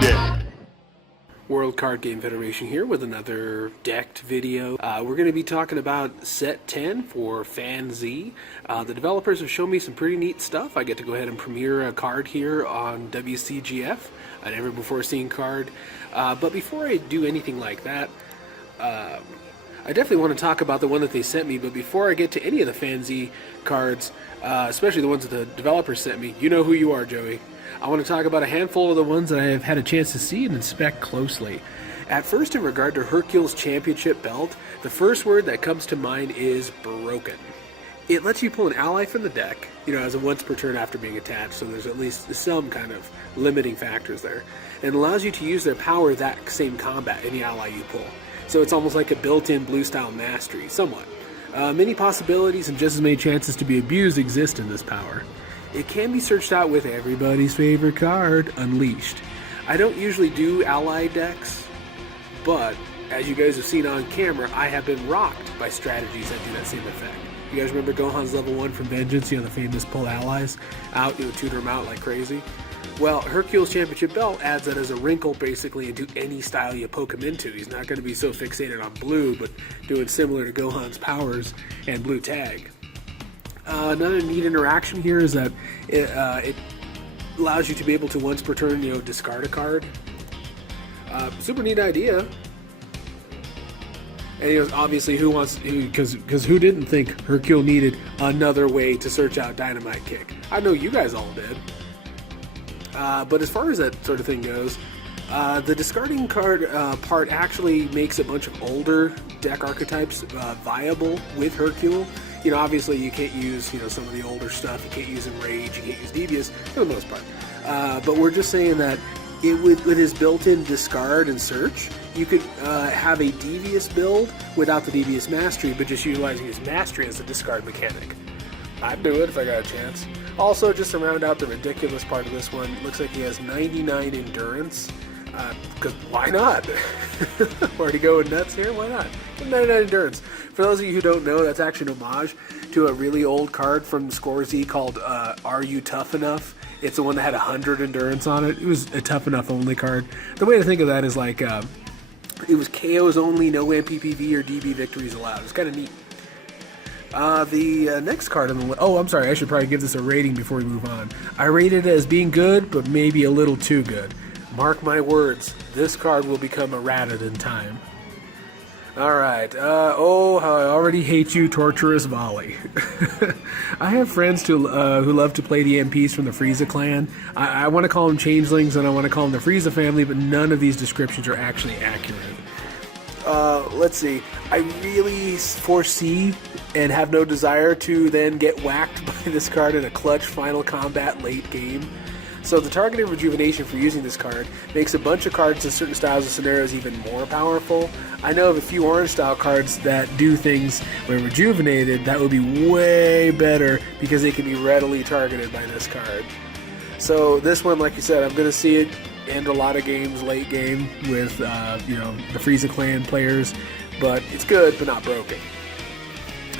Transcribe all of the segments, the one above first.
deck. World Card Game Federation here with another decked video. We're going to be talking about set 10 for Fan Z. The developers have shown me some pretty neat stuff. I get to go ahead and premiere a card here on WCGF, a never before seen card. But before I do anything like that, I definitely want to talk about the one that they sent me, but before I get to any of the Fan Z cards, especially the ones that the developers sent me, you know who you are, Joey. I want to talk about a handful of the ones that I have had a chance to see and inspect closely. At first, in regard to HERCULE'S championship belt, the first word that comes to mind is broken. It lets you pull an ally from the deck, as a once per turn after being attached, so there's at least some kind of limiting factors there. And allows you to use their power that same combat, any ally you pull. So it's almost like a built-in blue-style mastery, somewhat. Many possibilities and just as many chances to be abused exist in this power. It can be searched out with everybody's favorite card, Unleashed. I don't usually do ally decks, but as you guys have seen on camera, I have been rocked by strategies that do that same effect. You guys remember Gohan's level 1 from Vengeance, the famous pull allies out, tutor them out like crazy? Well, HERCULE'S championship belt adds that as a wrinkle basically into any style you poke him into. He's not going to be so fixated on blue, but doing similar to Gohan's powers and blue tag. Another neat interaction here is that it allows you to be able to once per turn, discard a card. Super neat idea. And obviously, because who didn't think HERCULE needed another way to search out Dynamite Kick? I know you guys all did. But as far as that sort of thing goes, the discarding card part actually makes a bunch of older deck archetypes viable with HERCULE. Obviously you can't use, some of the older stuff. You can't use Enrage, you can't use Devious, for the most part. But we're just saying that with his built-in discard and search, you could have a Devious build without the Devious Mastery, but just utilizing his Mastery as a discard mechanic. I'd do it if I got a chance. Also, just to round out the ridiculous part of this one, looks like he has 99 endurance. Because why not? Already going nuts here? Why not? 99 endurance. For those of you who don't know, that's actually an homage to a really old card from Score Z called Are You Tough Enough? It's the one that had 100 endurance on it. It was a tough enough only card. The way to think of that is like it was KOs only, no MPPV or DB victories allowed. It's kind of neat. The next card on the list. Oh, I'm sorry. I should probably give this a rating before we move on. I rated it as being good, but maybe a little too good. Mark my words, this card will become errated in time. Alright, how I already hate you, Torturous VOLLEY. I have friends who love to play the MPs from the Frieza clan. I want to call them changelings and I want to call them the Frieza family, but none of these descriptions are actually accurate. Let's see. I really foresee and have no desire to then get whacked by this card in a clutch final combat late game. So the targeted rejuvenation for using this card makes a bunch of cards in certain styles and scenarios even more powerful. I know of a few orange style cards that do things when rejuvenated that would be way better because they can be readily targeted by this card. So this one, like you said, I'm going to see it end a lot of games late game with the Frieza clan players, but it's good but not broken.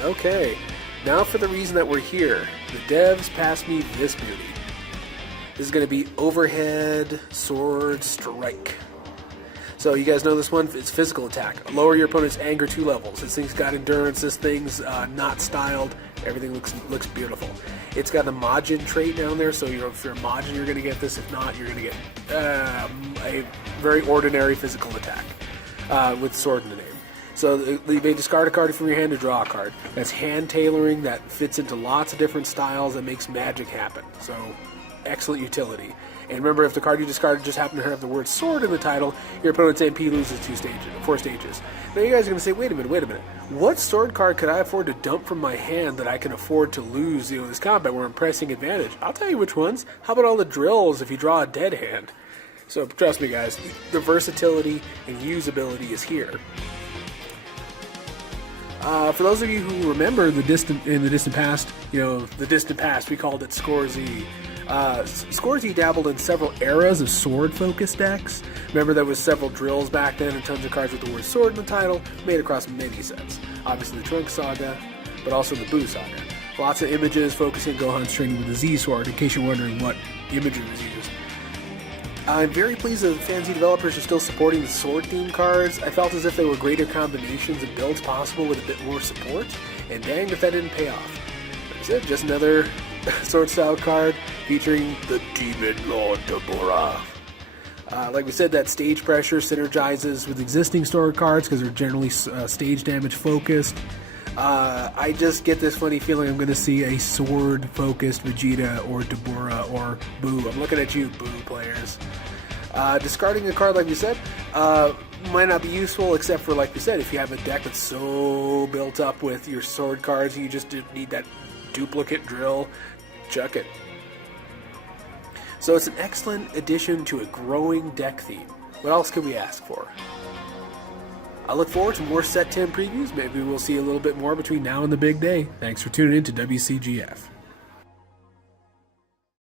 Okay, now for the reason that we're here. The devs passed me this beauty. This is going to be Overhead Sword Strike. So you guys know this one? It's physical attack. Lower your opponent's anger 2 levels. This thing's got endurance. This thing's not styled. Everything looks beautiful. It's got the Majin trait down there, so if you're a Majin, you're going to get this. If not, you're going to get a very ordinary physical attack with sword in the name. So you may discard a card from your hand to draw a card. That's hand tailoring that fits into lots of different styles that makes magic happen. So excellent utility. And remember, if the card you discarded just happened to have the word sword in the title, your opponent's MP loses 4 stages. Now you guys are going to say, wait a minute. What sword card could I afford to dump from my hand that I can afford to lose this combat where I'm pressing advantage? I'll tell you which ones. How about all the drills if you draw a dead hand? So trust me guys, the versatility and usability is here. For those of you who remember in the distant past, we called it Score Z. Score Z dabbled in several eras of sword-focused decks. Remember, there was several drills back then and tons of cards with the word sword in the title, made across many sets. Obviously the Trunks Saga, but also the Buu Saga. Lots of images focusing Gohan's training with the Z Sword, in case you're wondering what imagery was used. I'm very pleased that fantasy developers are still supporting the sword-themed cards. I felt as if there were greater combinations and builds possible with a bit more support, and dang if that didn't pay off. Like I said, just another sword-style card featuring the Demon Lord Deborah. Like we said, that stage pressure synergizes with existing sword cards because they're generally stage damage focused. I just get this funny feeling I'm going to see a sword-focused Vegeta or Deborah or Boo. I'm looking at you, Boo players. Discarding a card, like we said, might not be useful, except for, like we said, if you have a deck that's so built up with your sword cards and you just need that duplicate drill, chuck it. So it's an excellent addition to a growing deck theme. What else can we ask for? I look forward to more Set 10 previews. Maybe we'll see a little bit more between now and the big day. Thanks for tuning in to WCGF.